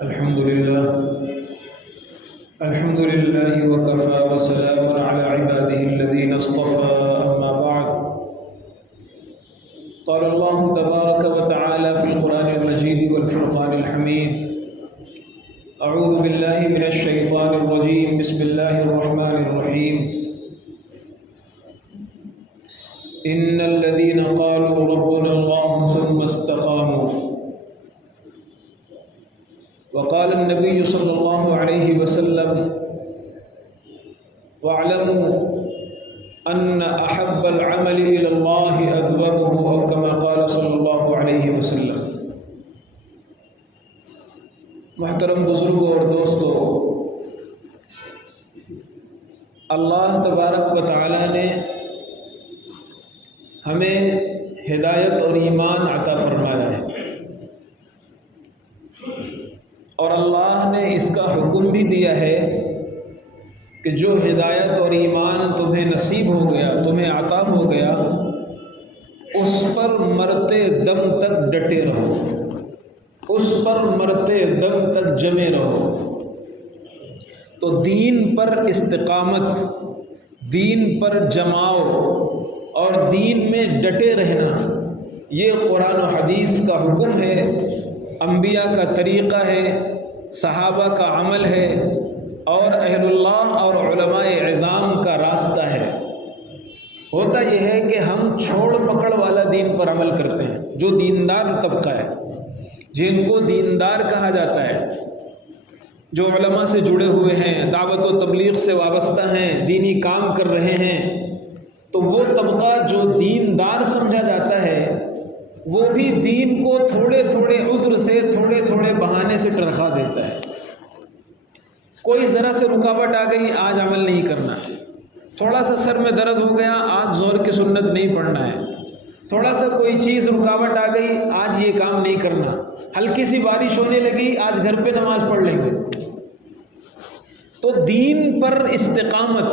الحمد لله وكفى وسلام على عباده الذين اصطفى أما بعد قال الله تبارك وتعالى في القرآن المجيد والفرقان الحميد أعوذ بالله من الشيطان الرجيم بسم الله الرحمن الرحيم إن الذين قالوا ربنا الله ثم استقاموا وقال النبي صلى الله عليه وسلم واعلموا أن أحب العمل إلى الله أدومه أو كما قال صلى الله عليه وسلم۔ محترم بزرگوں اور دوستوں، اللہ تبارک و تعالی نے ہمیں ہدایت اور ایمان عطا فرمایا ہے، اور اللہ نے اس کا حکم بھی دیا ہے کہ جو ہدایت اور ایمان تمہیں نصیب ہو گیا، تمہیں عطا ہو گیا، اس پر مرتے دم تک ڈٹے رہو، اس پر مرتے دم تک جمے رہو۔ تو دین پر استقامت، دین پر جماؤ اور دین میں ڈٹے رہنا، یہ قرآن و حدیث کا حکم ہے، انبیاء کا طریقہ ہے، صحابہ کا عمل ہے، اور اہل اللہ اور علماء عظام کا راستہ ہے۔ ہوتا یہ ہے کہ ہم چھوڑ پکڑ والا دین پر عمل کرتے ہیں، جو دیندار طبقہ ہے، جن کو دیندار کہا جاتا ہے، جو علماء سے جڑے ہوئے ہیں، دعوت و تبلیغ سے وابستہ ہیں، دینی کام کر رہے ہیں، تو وہ طبقہ جو دیندار سمجھا جاتا ہے وہ بھی دین کو تھوڑے تھوڑے عذر سے، تھوڑے تھوڑے بہانے سے ٹرخا دیتا ہے۔ کوئی ذرا سے رکاوٹ آ گئی، آج عمل نہیں کرنا ہے، تھوڑا سا سر میں درد ہو گیا، آج زور کی سنت نہیں پڑھنا ہے، تھوڑا سا کوئی چیز رکاوٹ آ گئی، آج یہ کام نہیں کرنا، ہلکی سی بارش ہونے لگی، آج گھر پہ نماز پڑھ لیں گے۔ تو دین پر استقامت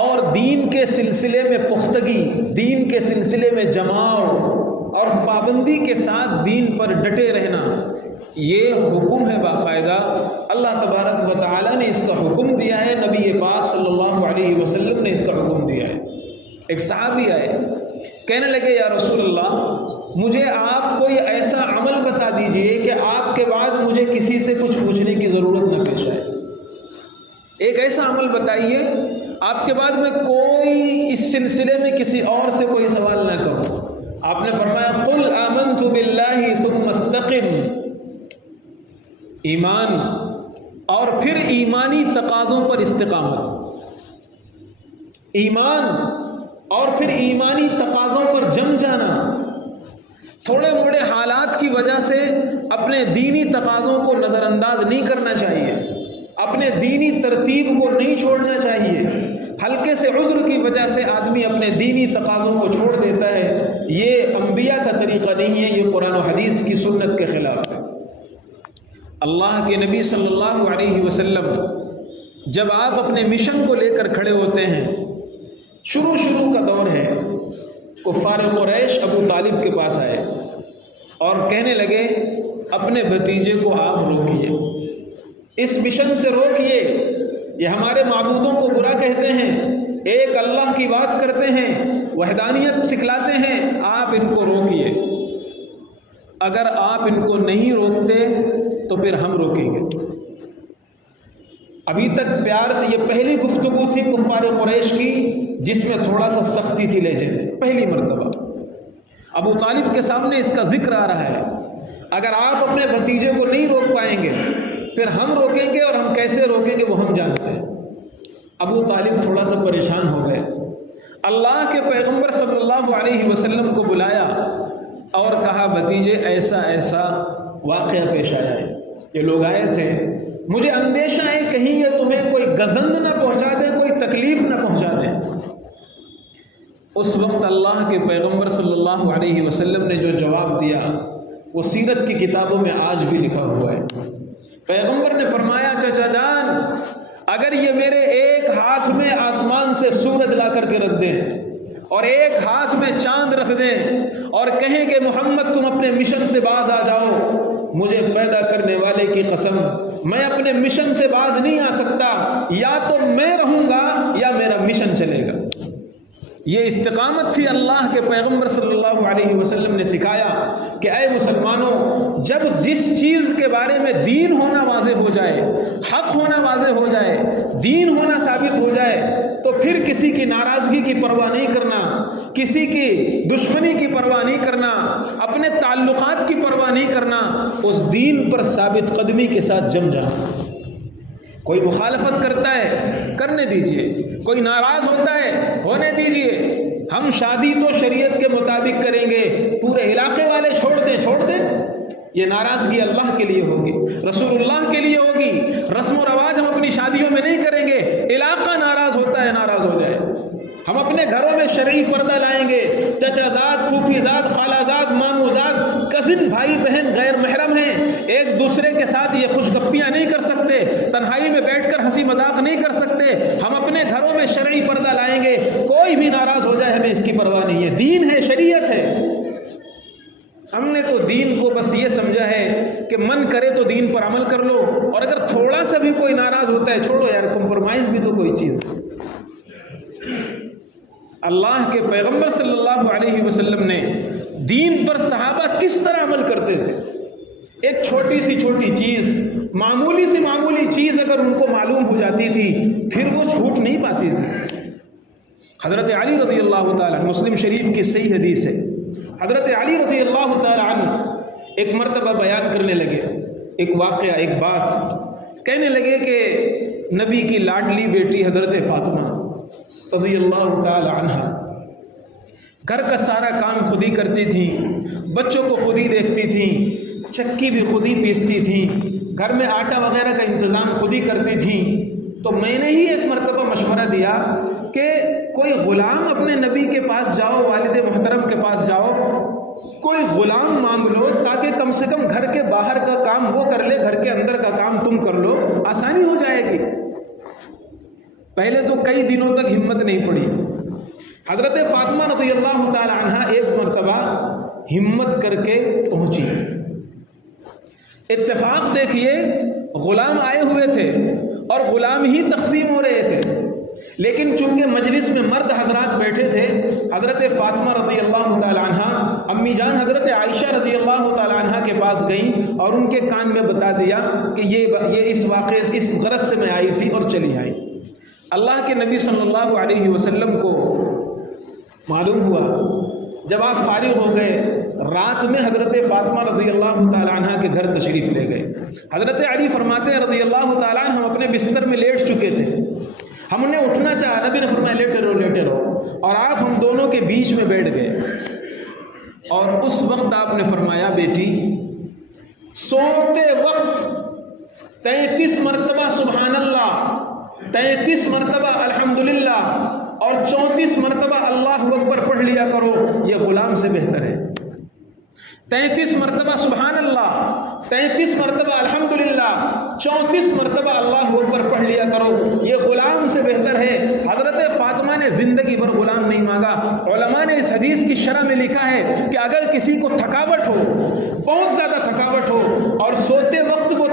اور دین کے سلسلے میں پختگی، دین کے سلسلے میں جماؤ اور پابندی کے ساتھ دین پر ڈٹے رہنا، یہ حکم ہے باقاعدہ۔ اللہ تبارک و تعالی نے اس کا حکم دیا ہے، نبی پاک صلی اللہ علیہ وسلم نے اس کا حکم دیا ہے۔ ایک صحابی آئے، کہنے لگے یا رسول اللہ، مجھے آپ کوئی ایسا عمل بتا دیجئے کہ آپ کے بعد مجھے کسی سے کچھ پوچھنے کی ضرورت نہ پیش آئے۔ ایک ایسا عمل بتائیے آپ کے بعد میں کوئی اس سلسلے میں کسی اور سے کوئی سوال نہ کروں۔ آپ نے فرمایا قل آمنت باللہ ثم استقم، ایمان اور پھر ایمانی تقاضوں پر استقامت، ایمان اور پھر ایمانی تقاضوں پر جم جانا۔ تھوڑے موڑے حالات کی وجہ سے اپنے دینی تقاضوں کو نظر انداز نہیں کرنا چاہیے، اپنے دینی ترتیب کو نہیں چھوڑنا چاہیے۔ ہلکے سے عذر کی وجہ سے آدمی اپنے دینی تقاضوں کو چھوڑ دیتا ہے، یہ انبیاء کا طریقہ نہیں ہے، یہ قرآن و حدیث کی سنت کے خلاف ہے۔ اللہ کے نبی صلی اللہ علیہ وسلم جب آپ اپنے مشن کو لے کر کھڑے ہوتے ہیں، شروع کا دور ہے، کفار قریش ابو طالب کے پاس آئے اور کہنے لگے اپنے بھتیجے کو آپ روکیے، اس مشن سے روکیے، یہ ہمارے معبودوں کو برا کہتے ہیں، ایک اللہ کی بات کرتے ہیں، وحدانیت سکھلاتے ہیں، آپ ان کو روکیے۔ اگر آپ ان کو نہیں روکتے تو پھر ہم روکیں گے۔ ابھی تک پیار سے، یہ پہلی گفتگو تھی کفار قریش کی جس میں تھوڑا سا سختی تھی لہجے میں، پہلی مرتبہ ابو طالب کے سامنے اس کا ذکر آ رہا ہے۔ اگر آپ اپنے بھتیجے کو نہیں روک پائیں گے پھر ہم روکیں گے، اور ہم کیسے روکیں گے وہ ہم جانتے ہیں۔ ابو طالب تھوڑا سا پریشان ہو گئے، اللہ کے پیغمبر صلی اللہ علیہ وسلم کو بلایا اور کہا بھتیجے ایسا ایسا واقعہ پیش آیا ہے، یہ لوگ آئے تھے، مجھے اندیشہ ہے کہیں یہ تمہیں کوئی گزند نہ پہنچا دیں، کوئی تکلیف نہ پہنچا دیں۔ اس وقت اللہ کے پیغمبر صلی اللہ علیہ وسلم نے جو جواب دیا وہ سیرت کی کتابوں میں آج بھی لکھا ہوا ہے۔ پیغمبر نے فرمایا چچا جان، اگر یہ میرے ایک ہاتھ میں آسمان سے سورج لا کر کے رکھ دیں اور ایک ہاتھ میں چاند رکھ دیں اور کہیں کہ محمد تم اپنے مشن سے باز آ جاؤ، مجھے پیدا کرنے والے کی قسم میں اپنے مشن سے باز نہیں آ سکتا، یا تو میں رہوں گا یا میرا مشن چلے گا۔ یہ استقامت تھی اللہ کے پیغمبر صلی اللہ علیہ وسلم نے سکھایا کہ اے مسلمانوں، جب جس چیز کے بارے میں دین ہونا واضح ہو جائے، حق ہونا واضح ہو جائے، دین ہونا ثابت ہو جائے، تو پھر کسی کی ناراضگی کی پرواہ نہیں کرنا، کسی کی دشمنی کی پرواہ نہیں کرنا، اپنے تعلقات کی پرواہ نہیں کرنا، اس دین پر ثابت قدمی کے ساتھ جم جانا۔ کوئی مخالفت کرتا ہے کرنے دیجئے، کوئی ناراض ہوتا ہے ہونے دیجئے، ہم شادی تو شریعت کے مطابق کریں گے، پورے علاقے والے چھوڑ دیں، یہ ناراضگی اللہ کے لیے ہوگی، رسول اللہ کے لیے ہوگی۔ رسم و رواج ہم اپنی شادیوں میں نہیں کریں گے، علاقہ ناراض ہوتا ہے ناراض ہو جائے۔ ہم اپنے گھروں میں شرعی پردہ لائیں گے، چچا زاد، پھوپھی زاد، خالہ زاد، مامو زاد، کزن، بھائی بہن غیر محرم ہیں، ایک دوسرے کے ساتھ یہ خوش گپیاں نہیں کر سکتے، تنہائی میں بیٹھ کر ہنسی مذاق نہیں کر سکتے۔ ہم اپنے گھروں میں شرعی پردہ لائیں گے، کوئی بھی ناراض ہو جائے ہمیں اس کی پرواہ نہیں ہے، دین ہے، شریعت ہے۔ ہم نے تو دین کو بس یہ سمجھا ہے کہ من کرے تو دین پر عمل کر لو، اور اگر تھوڑا سا بھی کوئی ناراض ہوتا ہے چھوڑو یار، کمپرومائز بھی تو کوئی چیز ہے۔ اللہ کے پیغمبر صلی اللہ علیہ وسلم نے دین پر صحابہ کس طرح عمل کرتے تھے، ایک چھوٹی سی چیز، معمولی سی معمولی چیز اگر ان کو معلوم ہو جاتی تھی پھر وہ چھوٹ نہیں پاتی تھی۔ حضرت علی رضی اللہ تعالیٰ، مسلم شریف کی صحیح حدیث ہے، حضرت علی رضی اللہ تعالیٰ عنہ ایک مرتبہ بیان کرنے لگے، ایک واقعہ، ایک بات کہنے لگے کہ نبی کی لاڈلی بیٹی حضرت فاطمہ رضی اللہ تعالی عنہ گھر کا سارا کام خود ہی کرتی تھی، بچوں کو خود ہی دیکھتی تھی، چکی بھی خود ہی پیستی تھی، گھر میں آٹا وغیرہ کا انتظام خود ہی کرتی تھی۔ تو میں نے ہی ایک مرتبہ مشورہ دیا کہ کوئی غلام اپنے نبی کے پاس جاؤ، والد محترم کے پاس جاؤ، کوئی غلام مانگ لو تاکہ کم سے کم گھر کے باہر کا کام وہ کر لے، گھر کے اندر کا کام تم کر لو، آسانی ہو جائے گی۔ پہلے تو کئی دنوں تک ہمت نہیں پڑی۔ حضرت فاطمہ رضی اللہ تعالی عنہ ایک مرتبہ ہمت کر کے پہنچی۔ اتفاق دیکھیے، غلام آئے ہوئے تھے اور غلام ہی تقسیم ہو رہے تھے، لیکن چونکہ مجلس میں مرد حضرات بیٹھے تھے، حضرت فاطمہ رضی اللہ تعالی عنہ امی جان حضرت عائشہ رضی اللہ تعالی عنہ کے پاس گئیں اور ان کے کان میں بتا دیا کہ یہ اس واقعے اس غرض سے میں آئی تھی اور چلی آئی۔ اللہ کے نبی صلی اللہ علیہ وسلم کو معلوم ہوا، جب آپ فارغ ہو گئے، رات میں حضرت فاطمہ رضی اللہ تعالی عنہ کے گھر تشریف لے گئے۔ حضرت علی فرماتے ہیں رضی اللہ تعالی عنہ، ہم اپنے بستر میں لیٹ چکے تھے، ہم نے اٹھنا چاہا، نبی نے فرمایا لیٹے رہو، اور آپ ہم دونوں کے بیچ میں بیٹھ گئے، اور اس وقت آپ نے فرمایا بیٹی، سوتے وقت 33 مرتبہ سبحان اللہ، 33 مرتبہ الحمدللہ اور 34 مرتبہ اللہ اکبر پڑھ لیا کرو، یہ غلام سے بہتر ہے۔ 33 مرتبہ سبحان اللہ، 33 مرتبہ الحمدللہ، 34 مرتبہ اللہ اکبر پڑھ لیا کرو، یہ غلام سے بہتر ہے۔ حضرت فاطمہ نے زندگی بھر غلام نہیں مانگا۔ علماء نے اس حدیث کی شرح میں لکھا ہے کہ اگر کسی کو تھکاوٹ ہو، بہت زیادہ تھکاوٹ ہو، اور سوتے وقت وہ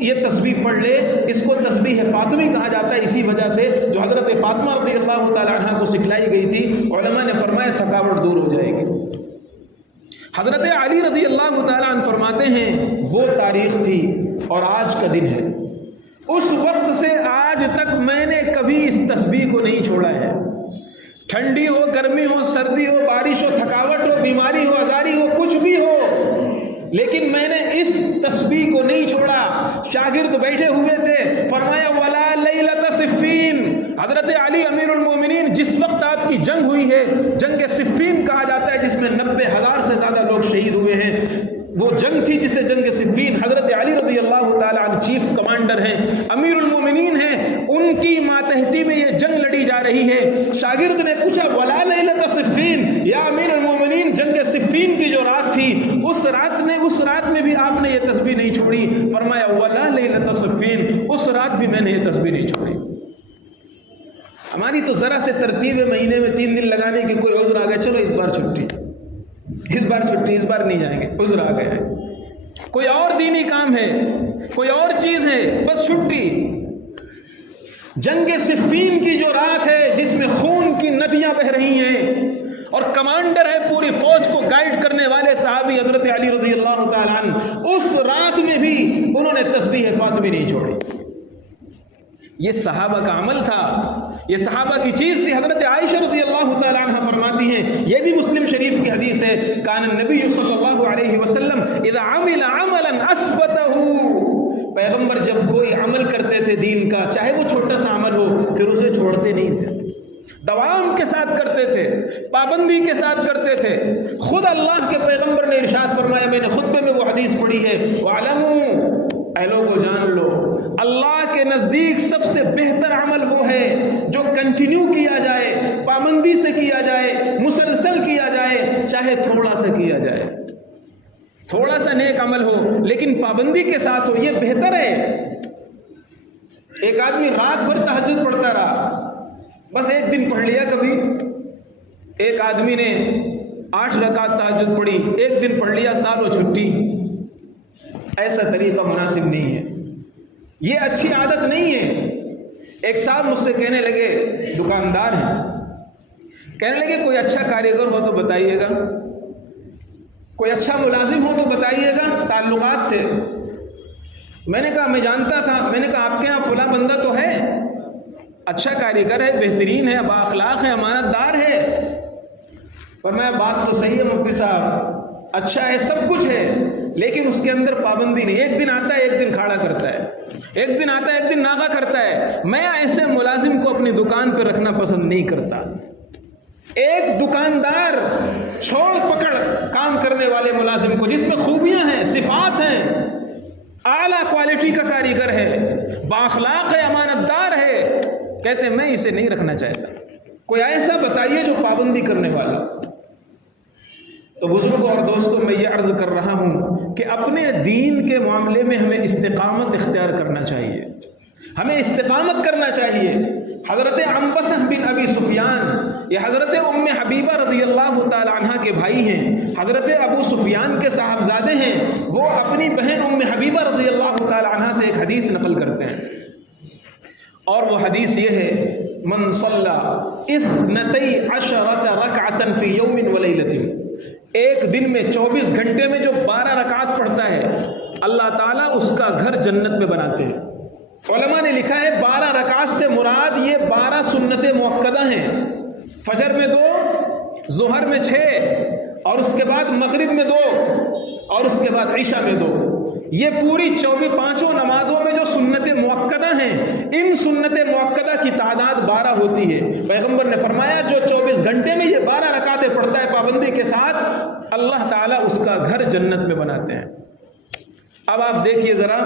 یہ تسبیح پڑھ لے، اس کو تسبیح فاطمی کہا جاتا ہے، اسی وجہ سے جو حضرت فاطمہ رضی اللہ تعالی عنہ کو سکھلائی گئی تھی۔ علماء نے فرمایا تھکاوٹ دور ہو جائے گی۔ حضرت علی رضی اللہ تعالی عنہ فرماتے ہیں وہ تاریخ تھی اور آج کا دن ہے، اس وقت سے آج تک میں نے کبھی اس تسبیح کو نہیں چھوڑا ہے، ٹھنڈی ہو، گرمی ہو، سردی ہو، بارش ہو، تھکاوٹ ہو، بیماری ہو، آزاری ہو، کچھ بھی ہو، لیکن میں نے اس تسبیح کو نہیں چھوڑا۔ شاگرد بیٹھے ہوئے تھے، فرمایا ولا لیلۃ صفین، حضرت علی امیر المومنین، جس وقت آپ کی جنگ ہوئی ہے، جنگ صفین کہا جاتا ہے، جس میں 90,000 سے زیادہ لوگ شہید ہوئے ہیں، وہ جنگ تھی جسے جنگ صفین، حضرت علی رضی اللہ تعالی عنہ چیف کمانڈر ہیں، امیر المومنین ہیں، ان کی ماتحتی میں یہ جنگ لڑی جا رہی ہے۔ شاگرد نے پوچھا ولا لیلۃ صفین، یا امیر المومنین، جنگ صفین کی جو رات تھی، اس رات میں بھی آپ نے یہ تسبیح نہیں چھوڑی؟ فرمایا ولا لیلۃ صفین، اس رات بھی میں نے یہ تسبیح نہیں چھوڑی۔ ہماری تو ذرا سے ترتیب ہے، مہینے میں 3 دن لگانے کی، کوئی عذر آ گیا چلو اس بار چھٹی، اس بار نہیں جائیں گے، عذر آ گیا ہے۔ کوئی اور دینی کام ہے، کوئی اور چیز ہے، بس چھٹی۔ جنگ صفین کی جو رات ہے جس میں خون کی ندیاں بہ رہی ہیں اور کمانڈر ہے پوری فوج کو گائیڈ کرنے والے صحابی حضرت علی رضی اللہ تعالیٰ عنہ، اس رات میں بھی انہوں نے تسبیح فاطمی نہیں چھوڑی۔ یہ صحابہ کا عمل تھا، یہ صحابہ کی چیز تھی۔ حضرت عائشہ رضی اللہ تعالیٰ عنہ فرماتی ہیں، یہ بھی مسلم شریف کی حدیث ہے، کان النبی صلی اللہ علیہ وسلم اذا عمل عملا اثبتہ، پیغمبر جب کوئی عمل کرتے تھے دین کا، چاہے وہ چھوٹا سا عمل ہو، پھر اسے چھوڑتے نہیں تھے، دوام کے ساتھ کرتے تھے، پابندی کے ساتھ کرتے تھے۔ خود اللہ کے پیغمبر نے ارشاد فرمایا، میں نے خطبے میں وہ حدیث پڑھی ہے، وَعْلَمُوا، اے لوگو جان لو، اللہ کے نزدیک سب سے بہتر عمل وہ ہے جو کنٹینیو کیا جائے، پابندی سے کیا جائے، مسلسل کیا جائے، چاہے تھوڑا سا کیا جائے، تھوڑا سا نیک عمل ہو لیکن پابندی کے ساتھ ہو، یہ بہتر ہے۔ ایک آدمی رات بھر تہجد پڑھتا رہا، بس ایک دن پڑھ لیا کبھی، ایک آدمی نے 8 رکعت تہجد پڑھی، ایک دن پڑھ لیا، سالوں چھٹی، ایسا طریقہ مناسب نہیں ہے، یہ اچھی عادت نہیں ہے۔ ایک صاحب مجھ سے کہنے لگے، دکاندار ہیں، کہنے لگے کوئی اچھا کاریگر ہو تو بتائیے گا، کوئی اچھا ملازم ہو تو بتائیے گا، تعلقات تھے۔ میں نے کہا میں جانتا تھا، میں نے کہا آپ کے یہاں فلاں بندہ تو ہے، اچھا کاریگر ہے، بہترین ہے، بااخلاق ہے، امانت دار ہے۔ فرمایا بات تو صحیح ہے مفتی صاحب، اچھا ہے، سب کچھ ہے، لیکن اس کے اندر پابندی نہیں، ایک دن آتا ہے ایک دن کھاڑا کرتا ہے، ایک دن آتا ہے ایک دن ناغہ کرتا ہے۔ میں ایسے ملازم کو اپنی دکان پہ رکھنا پسند نہیں کرتا۔ ایک دکاندار چھوڑ پکڑ کام کرنے والے ملازم کو، جس میں خوبیاں ہیں، صفات ہیں، اعلیٰ کوالٹی کا کاریگر ہے، بااخلاق ہے، امانت دار ہے، کہتے ہیں میں اسے نہیں رکھنا چاہتا، کوئی ایسا بتائیے جو پابندی کرنے والا۔ تو بزرگوں اور دوستوں، میں یہ عرض کر رہا ہوں کہ اپنے دین کے معاملے میں ہمیں استقامت اختیار کرنا چاہیے، ہمیں استقامت کرنا چاہیے۔ حضرت عنبسہ بن ابی سفیان، یہ حضرت ام حبیبہ رضی اللہ تعالی عنہ کے بھائی ہیں، حضرت ابو سفیان کے صاحبزادے ہیں، وہ اپنی بہن ام حبیبہ رضی اللہ تعالی عنہ سے ایک حدیث نقل کرتے ہیں، اور وہ حدیث یہ ہے، من صلی 12 رکعۃ فی یوم ولیلۃ، ایک دن میں 24 گھنٹے میں جو 12 رکعات پڑھتا ہے، اللہ تعالیٰ اس کا گھر جنت میں بناتے ہیں۔ علماء نے لکھا ہے 12 رکعات سے مراد یہ 12 سنت مؤکدہ ہیں، فجر میں 2، ظہر میں 6، اور اس کے بعد مغرب میں 2، اور اس کے بعد عشاء میں 2۔ یہ پوری 24 نمازوں میں جو سنت مؤکدہ ہیں، ان سنت مؤکدہ کی تعداد 12 ہوتی ہے۔ پیغمبر نے فرمایا جو 24 گھنٹے میں یہ 12 رکعتیں پڑھتا ہے پابندی کے ساتھ، اللہ تعالیٰ اس کا گھر جنت میں بناتے ہیں۔ اب آپ دیکھیے ذرا،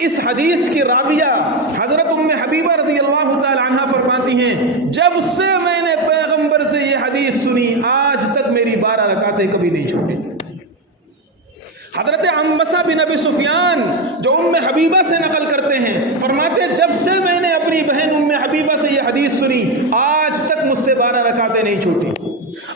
اس حدیث کی راویہ حضرت ام حبیبہ رضی اللہ تعالی عنہ فرماتی ہیں، جب سے میں نے پیغمبر سے یہ حدیث سنی، آج تک میری 12 رکعتیں کبھی نہیں چھوٹی۔ حضرت عنبسہ بن ابی سفیان جو ام حبیبہ سے نقل کرتے ہیں، فرماتے ہیں جب سے میں نے اپنی بہن ام حبیبہ سے یہ حدیث سنی، آج تک مجھ سے 12 رکعتیں نہیں چھوٹی۔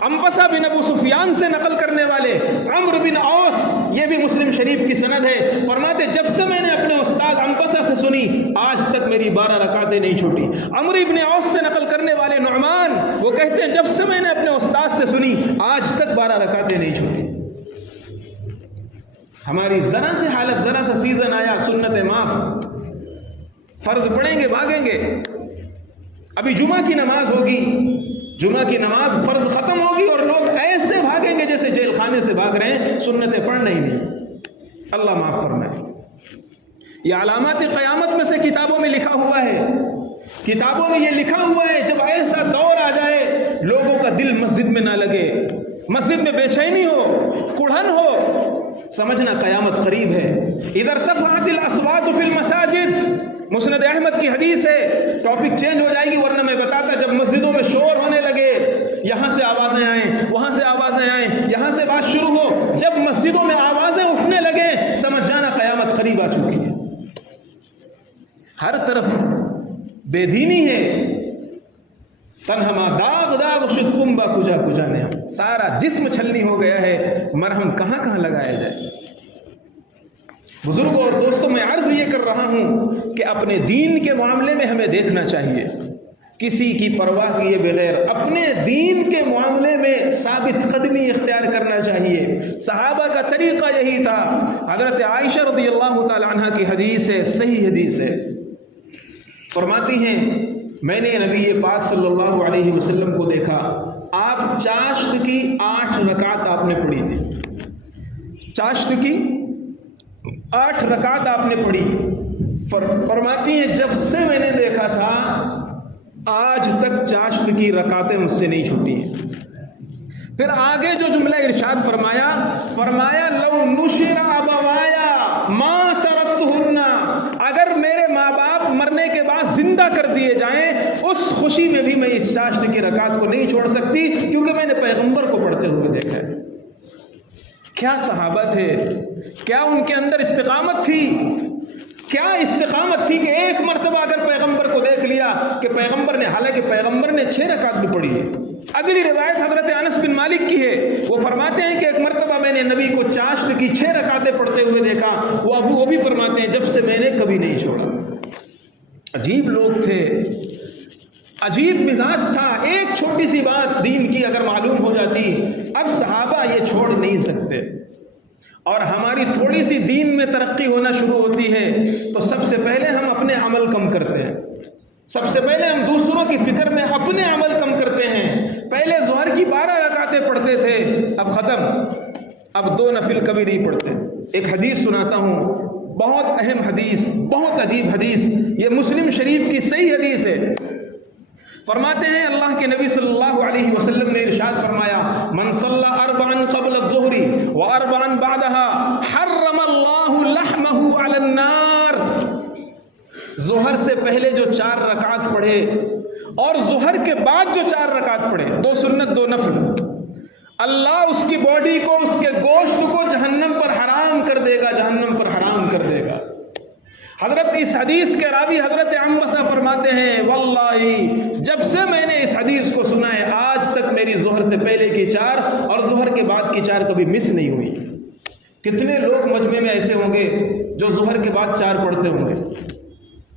عنبسہ بن ابو سفیان سے نقل کرنے والے عمرو بن عوف، یہ بھی مسلم شریف کی سند ہے، فرماتے جب سے میں نے اپنے استاد عنبسہ سے سنی، آج تک میری 12 رکعتیں نہیں چھوٹی۔ عمرو بن عوف سے نقل کرنے والے نعمان، وہ کہتے ہیں جب سے میں نے اپنے استاد سے سنی، آج تک 12 رکعتیں نہیں چھوٹی۔ ہماری ذرا سے حالت، ذرا سا سیزن آیا، سنت معاف، فرض پڑھیں گے بھاگیں گے۔ ابھی جمعہ کی نماز ہوگی، جمعہ کی نماز فرض ختم ہوگی اور لوگ ایسے بھاگیں گے جیسے جیل خانے سے بھاگ رہے ہیں، سنتیں پڑھنا ہی نہیں۔ اللہ معاف فرمائے۔ یہ علامات قیامت میں سے کتابوں میں لکھا ہوا ہے، کتابوں میں یہ لکھا ہوا ہے، جب ایسا دور آ جائے لوگوں کا دل مسجد میں نہ لگے، مسجد میں بے چینی ہو، کڑھن ہو، سمجھنا قیامت قریب ہے۔ ادھر ارتفعت الاصوات فی المساجد، مسند احمد کی حدیث ہے، ٹاپک چینج ہو جائے گی ورنہ میں بتاتا، جب مسجدوں میں شور ہونے لگے، یہاں سے آوازیں آئیں، وہاں سے آوازیں آئیں، یہاں سے بات شروع ہو، جب مسجدوں میں آوازیں اٹھنے لگے، سمجھ جانا قیامت قریب آ چکی ہے۔ ہر طرف بے دینی ہے، تنہما داغ داغ شد کنبا کجا کجا نے، سارا جسم چھلنی ہو گیا ہے، مرہم کہاں کہاں لگایا جائے۔ بزرگوں اور دوستوں، میں عرض یہ کر رہا ہوں کہ اپنے دین کے معاملے میں ہمیں دیکھنا چاہیے، کسی کی پرواہ کیے بغیر اپنے دین کے معاملے میں ثابت قدمی اختیار کرنا چاہیے۔ صحابہ کا طریقہ یہی تھا۔ حضرت عائشہ رضی اللہ تعالی عنہ کی حدیث ہے، صحیح حدیث ہے، فرماتی ہیں میں نے نبی پاک صلی اللہ علیہ وسلم کو دیکھا، آپ چاشت کی 8 رکعت آپ نے پڑھی تھی، چاشت کی 8 رکعت آپ نے پڑھی۔ فرماتی ہیں جب سے میں نے دیکھا تھا آج تک چاشت کی رکعتیں مجھ سے نہیں چھوٹی ہیں۔ پھر آگے جو جملہ ارشاد فرمایا لو نشر ابوایا ما ترکتہن، اگر میرے ماں باپ مرنے کے بعد زندہ کر دیے جائیں اس خوشی میں بھی میں اس چاشت کی رکعت کو نہیں چھوڑ سکتی، کیونکہ میں نے پیغمبر کو پڑھتے ہوئے دیکھا ہے۔ کیا صحابہ تھے، کیا ان کے اندر استقامت تھی، کیا استقامت تھی کہ ایک مرتبہ اگر پیغمبر کو دیکھ لیا کہ پیغمبر نے، حالانکہ پیغمبر نے 6 رکعت بھی پڑھی ہے۔ اگلی روایت حضرت انس بن مالک کی ہے، وہ فرماتے ہیں کہ ایک مرتبہ میں نے نبی کو چاشت کی 6 رکعتیں پڑھتے ہوئے دیکھا، وہ بھی فرماتے ہیں جب سے میں نے کبھی نہیں چھوڑا۔ عجیب لوگ تھے، عجیب مزاج تھا، ایک چھوٹی سی بات دین کی اگر معلوم ہو جاتی، اب صحابہ یہ چھوڑ نہیں سکتے۔ اور ہماری تھوڑی سی دین میں ترقی ہونا شروع ہوتی ہے تو سب سے پہلے ہم اپنے عمل کم کرتے ہیں، سب سے پہلے ہم دوسروں کی فکر میں اپنے عمل کم کرتے ہیں۔ پہلے ظہر کی 12 رکعتیں پڑھتے تھے، اب ختم، اب 2 نفل کبھی نہیں پڑھتے۔ ایک حدیث سناتا ہوں، بہت اہم حدیث، بہت عجیب حدیث، یہ مسلم شریف کی صحیح حدیث ہے۔ فرماتے ہیں اللہ کے نبی صلی اللہ علیہ وسلم نے ارشاد فرمایا من صلی 4 قبل الظہر و4 بعدها حرم اللہ لحمہ علی النار، ظہر سے پہلے جو 4 رکعت پڑھے اور ظہر کے بعد جو 4 رکعت پڑھے، 2 سنت 2 نفل، اللہ اس کی باڈی کو، اس کے گوشت کو جہنم پر حرام کر دے گا، جہنم پر حرام کر دے گا۔ حضرت اس حدیث کے راوی حضرت عنبسہ فرماتے ہیں واللہ جب سے میں نے اس حدیث کو سنا ہے آج تک میری ظہر سے پہلے کی 4 اور ظہر کے بعد کی 4 کبھی مس نہیں ہوئی۔ کتنے لوگ مجمع میں ایسے ہوں گے جو ظہر کے بعد 4 پڑھتے ہوں گے؟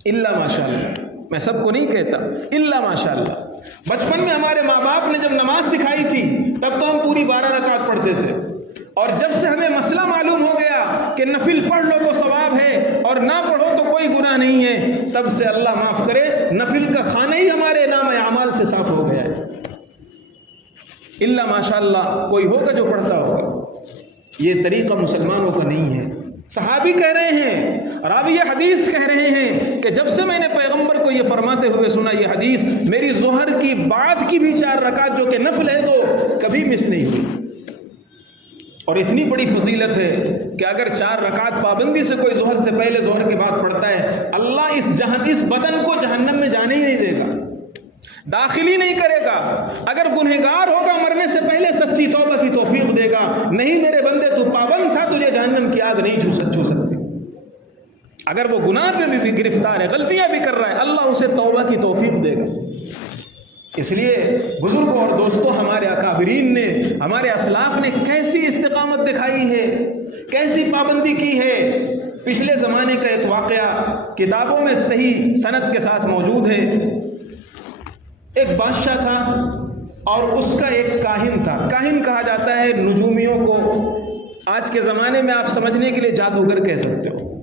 الا ماشاءاللہ، میں سب کو نہیں کہتا، الا ماشاءاللہ۔ بچپن میں ہمارے ماں باپ نے جب نماز سکھائی تھی تب تو ہم پوری 12 رکعت پڑھتے تھے، اور جب سے ہمیں مسئلہ معلوم ہو گیا کہ نفل پڑھ لو تو ثواب ہے اور نہ پڑھو تو کوئی گناہ نہیں ہے، تب سے اللہ معاف کرے نفل کا خانہ ہی ہمارے نام اعمال سے صاف ہو گیا ہے۔ الا ماشاءاللہ کوئی ہوگا جو پڑھتا ہوگا، یہ طریقہ مسلمانوں کا نہیں ہے۔ صحابی کہہ رہے ہیں، راوی حدیث کہہ رہے ہیں کہ جب سے میں نے پیغمبر کو یہ فرماتے ہوئے سنا یہ حدیث، میری ظہر کی بعد کی بھی 4 رکعت جو کہ نفل ہے تو کبھی مس نہیں ہوئی۔ اور اتنی بڑی فضیلت ہے کہ اگر 4 رکعت پابندی سے کوئی ظہر سے پہلے ظہر کے بعد پڑھتا ہے، اللہ اس بدن کو جہنم میں جانے ہی نہیں دے گا، داخل ہی نہیں کرے گا۔ اگر گنہگار ہوگا مرنے سے پہلے سچی توبہ کی توفیق دے گا، نہیں میرے بندے تو پابند تھا، تجھے جہنم کی آگ نہیں چھو سکتی۔ اگر وہ گناہ پہ بھی گرفتار ہے، غلطیاں بھی کر رہا ہے، اللہ اسے توبہ کی توفیق دے گا۔ اس لیے بزرگوں اور دوستوں، ہمارے اکابرین نے، ہمارے اسلاف نے کیسی استقامت دکھائی ہے، کیسی پابندی کی ہے۔ پچھلے زمانے کا ایک واقعہ کتابوں میں صحیح سند کے ساتھ موجود ہے۔ ایک بادشاہ تھا اور اس کا ایک کاہن تھا، کاہن کہا جاتا ہے نجومیوں کو، آج کے زمانے میں آپ سمجھنے کے لیے جادوگر کہہ سکتے ہو۔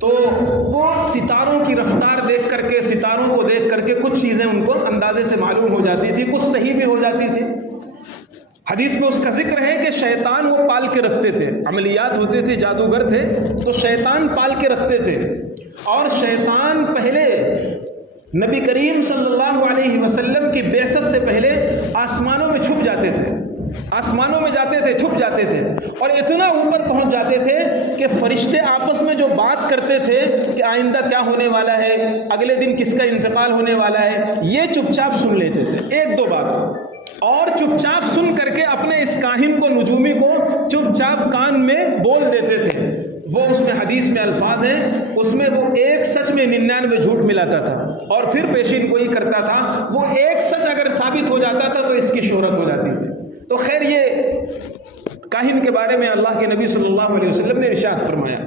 تو وہ ستاروں کی رفتار دیکھ کر کے، ستاروں کو دیکھ کر کے کچھ چیزیں ان کو اندازے سے معلوم ہو جاتی تھی، کچھ صحیح بھی ہو جاتی تھی۔ حدیث میں اس کا ذکر ہے کہ شیطان وہ پال کے رکھتے تھے، عملیات ہوتے تھے، جادوگر تھے تو شیطان پال کے رکھتے تھے، اور شیطان پہلے نبی کریم صلی اللہ علیہ وسلم کی بعثت سے پہلے آسمانوں میں چھپ جاتے تھے، آسمانوں میں جاتے تھے، چھپ جاتے تھے، اور اتنا اوپر پہنچ جاتے تھے کہ فرشتے آپس میں جو بات کرتے تھے کہ آئندہ کیا ہونے والا ہے، اگلے دن کس کا انتقال ہونے والا ہے، یہ چپ چاپ سن لیتے تھے، 1-2 بات، اور چپ چاپ سن کر کے اپنے اس کاہن کو، نجومی کو چپ چاپ کان میں بول دیتے تھے۔ وہ اس میں حدیث میں الفاظ ہیں، اس میں وہ 1 سچ میں 99 جھوٹ ملاتا تھا اور پھر پیشین گوئی کرتا تھا۔ وہ 1 سچ اگر ثابت ہو جاتا تھا تو اس کی شہرت ہو جاتی تھی۔ تو خیر، یہ کاہن کے بارے میں اللہ کے نبی صلی اللہ علیہ وسلم نے ارشاد فرمایا،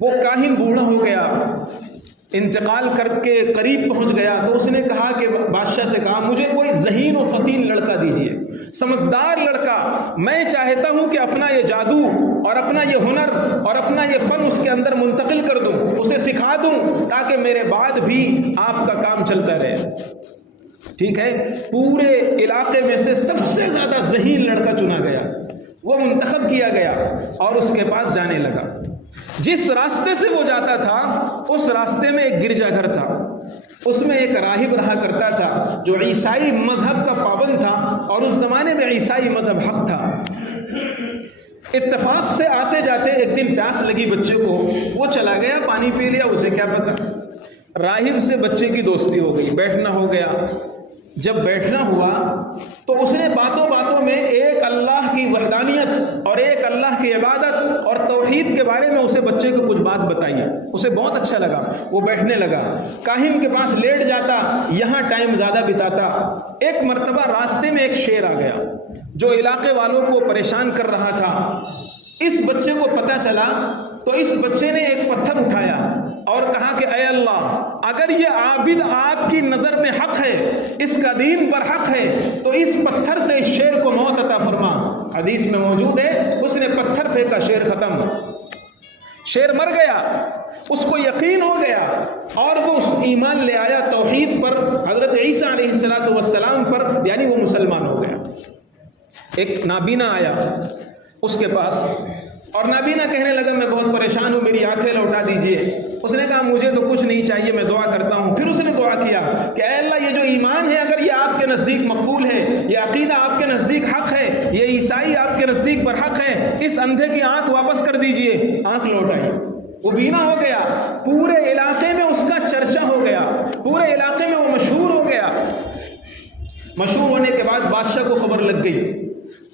وہ کاہن بوڑھا ہو گیا، انتقال کر کے قریب پہنچ گیا تو اس نے کہا کہ بادشاہ سے کہا مجھے کوئی ذہین و فتیل لڑکا دیجئے، سمجھدار لڑکا، میں چاہتا ہوں کہ اپنا یہ جادو اور اپنا یہ ہنر اور اپنا یہ فن اس کے اندر منتقل کر دوں، اسے سکھا دوں تاکہ میرے بعد بھی آپ کا کام چلتا رہے۔ ٹھیک ہے، پورے علاقے میں سے سب سے زیادہ ذہین لڑکا چنا گیا، وہ منتخب کیا گیا اور اس کے پاس جانے لگا۔ جس راستے سے وہ جاتا تھا اس راستے میں ایک گرجا گھر تھا، اس میں ایک راہب رہا کرتا تھا جو عیسائی مذہب کا پابند تھا، اور اس زمانے میں عیسائی مذہب حق تھا۔ اتفاق سے آتے جاتے ایک دن پیاس لگی بچے کو، وہ چلا گیا پانی پی لیا، اسے کیا پتا۔ راہب سے بچے کی دوستی ہو گئی، بیٹھنا ہو گیا۔ جب بیٹھنا ہوا تو اس نے باتوں باتوں میں ایک اللہ کی وحدانیت اور ایک اللہ کی عبادت اور توحید کے بارے میں اسے بچے کو کچھ بات بتائی، اسے بہت اچھا لگا، وہ بیٹھنے لگا، کاہن کے پاس لیٹ جاتا، یہاں ٹائم زیادہ بتاتا۔ ایک مرتبہ راستے میں ایک شیر آ گیا جو علاقے والوں کو پریشان کر رہا تھا۔ اس بچے کو پتہ چلا تو اس بچے نے ایک پتھر اٹھایا اور کہا کہ اے اللہ، اگر یہ عابد آپ کی نظر میں حق ہے، اس کا دین پر حق ہے، تو اس پتھر سے اس شیر کو موت عطا فرما۔ حدیث میں موجود ہے اس نے پتھر پھینکا، شیر ختم، شیر مر گیا، اس کو یقین ہو گیا اور وہ اس ایمان لے آیا توحید پر، حضرت عیسیٰ علیہ السلام پر، یعنی وہ مسلمان ہو گیا۔ ایک نابینا آیا اس کے پاس اور نابینا کہنے لگا میں بہت پریشان ہوں، میری آنکھیں لوٹا دیجئے۔ اس نے کہا مجھے تو کچھ نہیں چاہیے، میں دعا کرتا ہوں۔ پھر اس نے دعا کیا کہ اے اللہ، یہ جو ایمان ہے اگر یہ آپ کے نزدیک مقبول ہے، یہ عقیدہ آپ کے نزدیک حق ہے، یہ عیسائی آپ کے نزدیک برحق ہے، اس اندھے کی آنکھ واپس کر دیجئے۔ آنکھ لوٹ آئی، وہ بینا ہو گیا، پورے علاقے میں اس کا چرچا ہو گیا، پورے علاقے میں وہ مشہور ہو گیا۔ مشہور ہونے کے بعد بادشاہ کو خبر لگ گئی،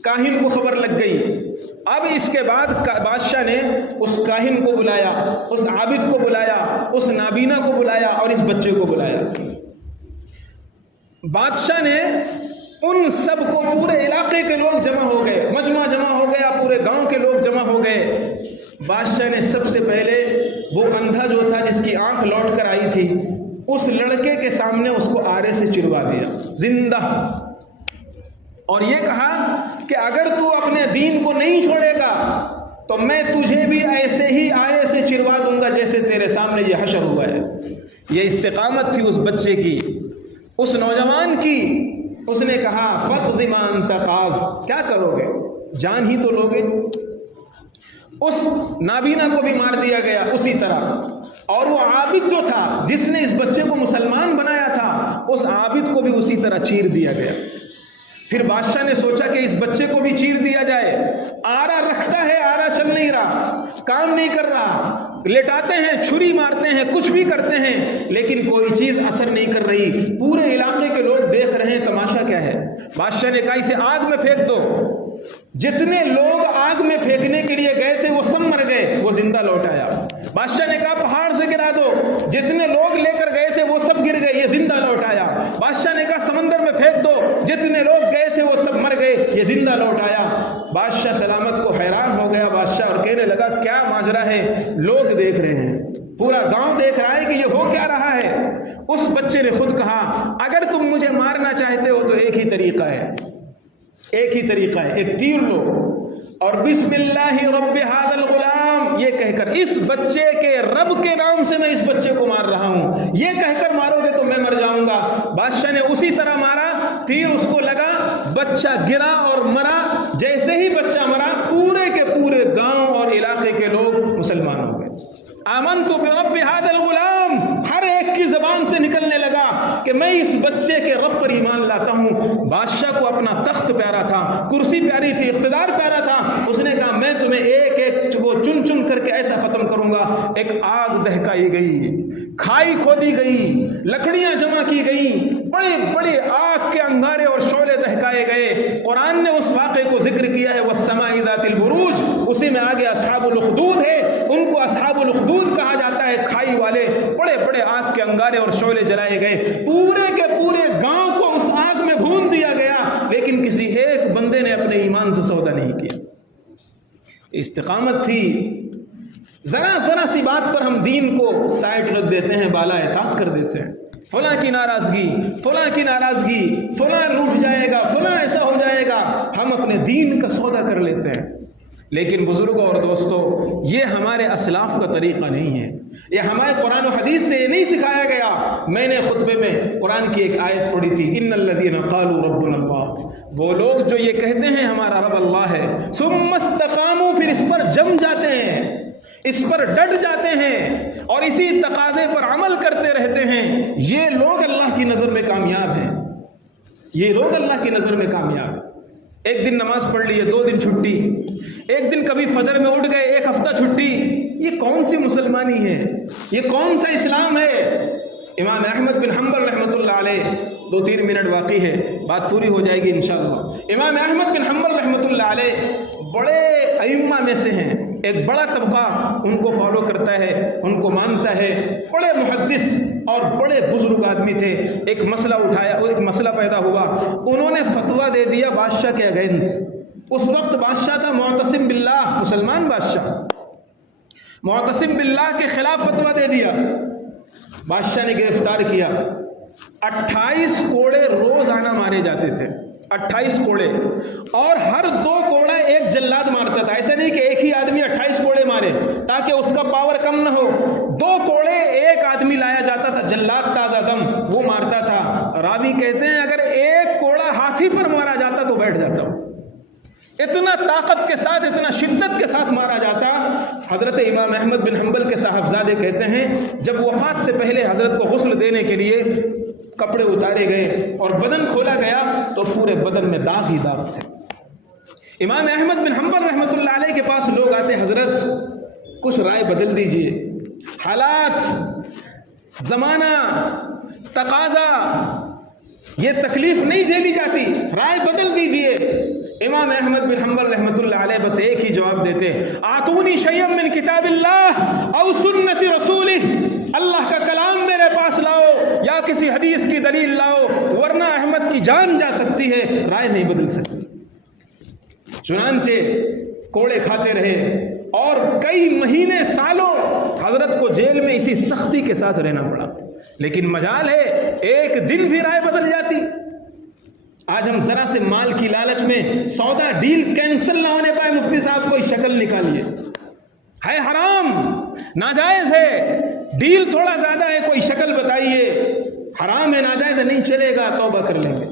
کاہن کو خبر لگ گئی۔ اب اس کے بعد بادشاہ نے اس کاہن کو بلایا، اس عابد کو بلایا، اس نابینا کو بلایا اور اس بچے کو بلایا۔ بادشاہ نے ان سب کو، پورے علاقے کے لوگ جمع ہو گئے، مجمع جمع ہو گیا، پورے گاؤں کے لوگ جمع ہو گئے۔ بادشاہ نے سب سے پہلے وہ اندھا جو تھا جس کی آنکھ لوٹ کر آئی تھی، اس لڑکے کے سامنے اس کو آرے سے چروا دیا زندہ، اور یہ کہا کہ اگر تو اپنے دین کو نہیں چھوڑے گا تو میں تجھے بھی ایسے ہی آرے سے چروا دوں گا جیسے تیرے سامنے یہ حشر ہوا ہے۔ یہ استقامت تھی اس بچے کی، اس نوجوان کی۔ اس نے کہا فَقْضِ مَا أَنْتَ قَاضٍ، کیا کرو گے، جان ہی تو لوگے۔ اس نابینا کو بھی مار دیا گیا اسی طرح، اور وہ عابد جو تھا جس نے اس بچے کو مسلمان بنایا تھا، اس عابد کو بھی اسی طرح چیر دیا گیا۔ پھر بادشاہ نے سوچا کہ اس بچے کو بھی چیر دیا جائے، آرا رکھتا ہے، آرا چل نہیں رہا، کام نہیں کر رہا، لٹاتے ہیں، چھری مارتے ہیں، کچھ بھی کرتے ہیں، لیکن کوئی چیز اثر نہیں کر رہی۔ پورے علاقے کے لوگ دیکھ رہے ہیں تماشا کیا ہے۔ بادشاہ نے کہا اسے آگ میں پھینک دو۔ جتنے لوگ آگ میں پھینکنے کے لیے گئے تھے وہ سب مر گئے، وہ زندہ لوٹ آیا۔ بادشاہ نے کہا پہاڑ سے گرا دو، جتنے لوگ لے کر گئے تھے وہ سب گر گئے، یہ زندہ لوٹ آیا۔ بادشاہ نے کہا سمندر میں پھینک دو، جتنے لوگ گئے تھے وہ سب مر گئے، یہ زندہ لوٹ آیا۔ بادشاہ سلامت کو حیران ہو گیا بادشاہ، اور کہنے لگا کیا ماجرا ہے، لوگ دیکھ رہے ہیں، پورا گاؤں دیکھ رہا ہے کہ یہ ہو کیا رہا ہے۔ اس بچے نے خود کہا اگر تم مجھے مارنا چاہتے ہو تو ایک ہی طریقہ ہے، ایک ہی طریقہ ہے، ایک تیر لو اور بسم اللہ رب ھذا الغلام یہ کہہ کر، اس بچے کے رب کے نام سے میں اس بچے کو مار رہا ہوں، یہ کہہ کر مارو گے تو میں مر جاؤں گا۔ بادشاہ نے اسی طرح مارا، تیر اس کو لگا، بچہ گرا اور مرا۔ جیسے ہی بچہ مرا پورے کے پورے گاؤں اور علاقے کے لوگ مسلمان ہو گئے۔ آمنت برب ھذا الغلام، ہر ایک کی زبان سے نکلنے لگا کہ میں اس بچے کے رب پر ایمان لاتا ہوں۔ بادشاہ کو اپنا تخت پیارا تھا، کرسی پیاری تھی، اقتدار پیارا تھا۔ اس نے کہا میں تمہیں ایک ایک وہ چن چن کر کے ایسا ختم کروں گا۔ ایک آگ دہکائی گئی، کھائی کھودی گئی، لکڑیاں جمع کی گئیں، بڑے بڑے آگ کے انگارے اور شعلے دہکائے گئے۔ قرآن نے اس واقعے کو ذکر کیا ہے وَالسَّمَاءِ ذَاتِ الْبُرُوجِ، اسی میں آگے اصحاب الاخدود ہے، ان کو اصحاب الاخدود کہا جاتا ہے، کھائی والے۔ بڑے بڑے آگ کے انگارے اور شعلے جلائے گئے، پورے کے پورے گاؤں کو اس آگ میں بھون دیا گیا، لیکن کسی ایک بندے نے اپنے ایمان سے سودا نہیں کیا۔ استقامت تھی. ذرا سی بات پر ہم دین کو سائڈ رکھ دیتے ہیں، بالائے طاق کر دیتے ہیں. فلاں کی ناراضگی، فلاں لوٹ جائے گا، فلاں ایسا ہو جائے گا، ہم اپنے دین کا سودا کر لیتے ہیں. لیکن بزرگوں اور دوستوں، یہ ہمارے اسلاف کا طریقہ نہیں ہے. یہ ہمارے قرآن و حدیث سے یہ نہیں سکھایا گیا. میں نے خطبے میں قرآن کی ایک آیت پڑھی تھی، ان الذین قالوا ربنا اللہ، وہ لوگ جو یہ کہتے ہیں ہمارا رب اللہ ہے، ثم استقاموا، پھر اس پر جم جاتے ہیں، اس پر ڈٹ جاتے ہیں اور اسی تقاضے پر عمل کرتے رہتے ہیں، یہ لوگ اللہ کی نظر میں کامیاب ہیں. یہ لوگ اللہ کی نظر میں کامیاب. ایک دن نماز پڑھ لی ہے، 2 دن چھٹی، ایک دن کبھی فجر میں اٹھ گئے، 1 ہفتہ چھٹی. یہ کون سی مسلمانی ہے؟ یہ کون سا اسلام ہے؟ امام احمد بن حنبل رحمۃ اللہ علیہ، 2-3 منٹ باقی ہے، بات پوری ہو جائے گی انشاءاللہ. امام احمد بن حنبل رحمۃ اللہ علیہ بڑے ائمہ میں سے ہیں. ایک بڑا طبقہ ان کو فالو کرتا ہے، ان کو مانتا ہے. بڑے محدث اور بڑے بزرگ آدمی تھے. ایک مسئلہ اٹھایا، ایک مسئلہ پیدا ہوا، انہوں نے فتویٰ دے دیا بادشاہ کے اگینسٹ. اس وقت بادشاہ تھا معتصم باللہ، مسلمان بادشاہ، معتصم باللہ کے خلاف فتویٰ دے دیا. بادشاہ نے گرفتار کیا. 28 کوڑے روزانہ مارے جاتے تھے، 28 کوڑے، اور ہر 2 کوڑا ایک جلاد مارتا تھا. ایسا نہیں کہ ایک ہی آدمی 28 کوڑے مارے تاکہ اس کا پاور کم نہ ہو. 2 کوڑے ایک آدمی لایا جاتا تھا، جلاد تازہ دم، وہ مارتا تھا. راوی کہتے ہیں اگر ایک کوڑا ہاتھی پر مارا جاتا تو بیٹھ جاتا ہوں. اتنا طاقت کے ساتھ، اتنا شدت کے ساتھ مارا جاتا. حضرت امام احمد بن حنبل کے صاحبزادے کہتے ہیں جب وفات سے پہلے حضرت کو غسل دینے کے لیے کپڑے اتارے گئے اور بدن کھولا گیا تو پورے بدن میں داغ ہی داغ تھے. امام احمد بن حنبل رحمۃ اللہ علیہ کے پاس لوگ آتے، حضرت کچھ رائے بدل دیجئے، حالات، زمانہ، تقاضا، یہ تکلیف نہیں جھیلی جاتی، رائے بدل دیجئے. امام احمد بن حنبل رحمۃ اللہ علیہ بس ایک ہی جواب دیتے، آتونی شیئا من کتاب اللہ او سنت رسولہ، اللہ کا کلام میرے پاس لاؤ یا کسی حدیث کی دلیل لاؤ، ورنہ احمد کی جان جا سکتی ہے، رائے نہیں بدل سکتی. چنانچہ کوڑے کھاتے رہے اور کئی مہینے، سالوں حضرت کو جیل میں اسی سختی کے ساتھ رہنا پڑا. لیکن مجال ہے ایک دن بھی رائے بدل جاتی. آج ہم ذرا سے مال کی لالچ میں سودا ڈیل کینسل نہ ہونے پائے، مفتی صاحب کوئی شکل نکالیے، ہے حرام، ناجائز ہے، ڈیل تھوڑا زیادہ ہے، کوئی شکل بتائیے، حرام ہے، ناجائز ہے، نہیں چلے گا، توبہ کر لیں گے.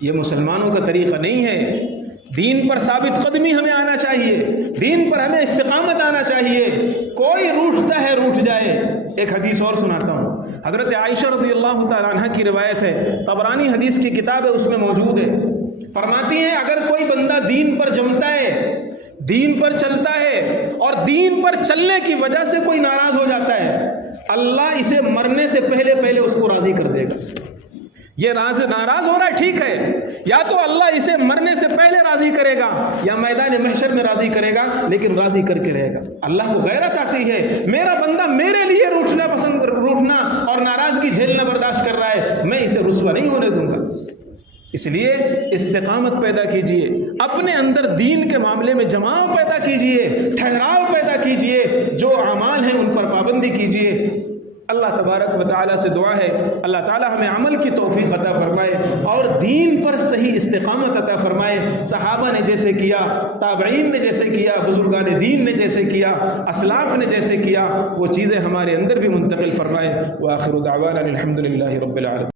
یہ مسلمانوں کا طریقہ نہیں ہے. دین پر ثابت قدمی ہمیں آنا چاہیے، دین پر ہمیں استقامت آنا چاہیے. کوئی روٹتا ہے روٹ جائے. ایک حدیث اور سناتا ہوں، حضرت عائشہ رضی اللہ تعالیٰ عنہ کی روایت ہے، طبرانی حدیث کی کتاب ہے، اس میں موجود ہے. فرماتی ہیں اگر کوئی بندہ دین پر جمتا ہے، دین پر چلتا ہے اور دین پر چلنے کی وجہ سے کوئی ناراض ہو جاتا ہے، اللہ اسے مرنے سے پہلے اس کو راضی کر دے گا. یہ ناراض ہو رہا ہے، ٹھیک ہے، یا تو اللہ اسے مرنے سے پہلے راضی کرے گا یا میدان محشر میں راضی کرے گا، لیکن راضی کر کے رہے گا. اللہ کو غیرت آتی ہے، میرا بندہ میرے لیے روٹنا اور ناراضگی جھیلنا برداشت کر رہا ہے، میں اسے رسوا نہیں ہونے دوں گا. اس لیے استقامت پیدا کیجئے، اپنے اندر دین کے معاملے میں جماؤ پیدا کیجئے، ٹھہراؤ پیدا کیجئے، جو اعمال ہیں ان پر پابندی کیجئے. اللہ تبارک و تعالیٰ سے دعا ہے اللہ تعالیٰ ہمیں عمل کی توفیق عطا فرمائے اور دین پر صحیح استقامت عطا فرمائے. صحابہ نے جیسے کیا، تابعین نے جیسے کیا، بزرگان دین نے جیسے کیا، اسلاف نے جیسے کیا، وہ چیزیں ہمارے اندر بھی منتقل فرمائے. وآخر دعوانا الحمد للہ رب العالمین.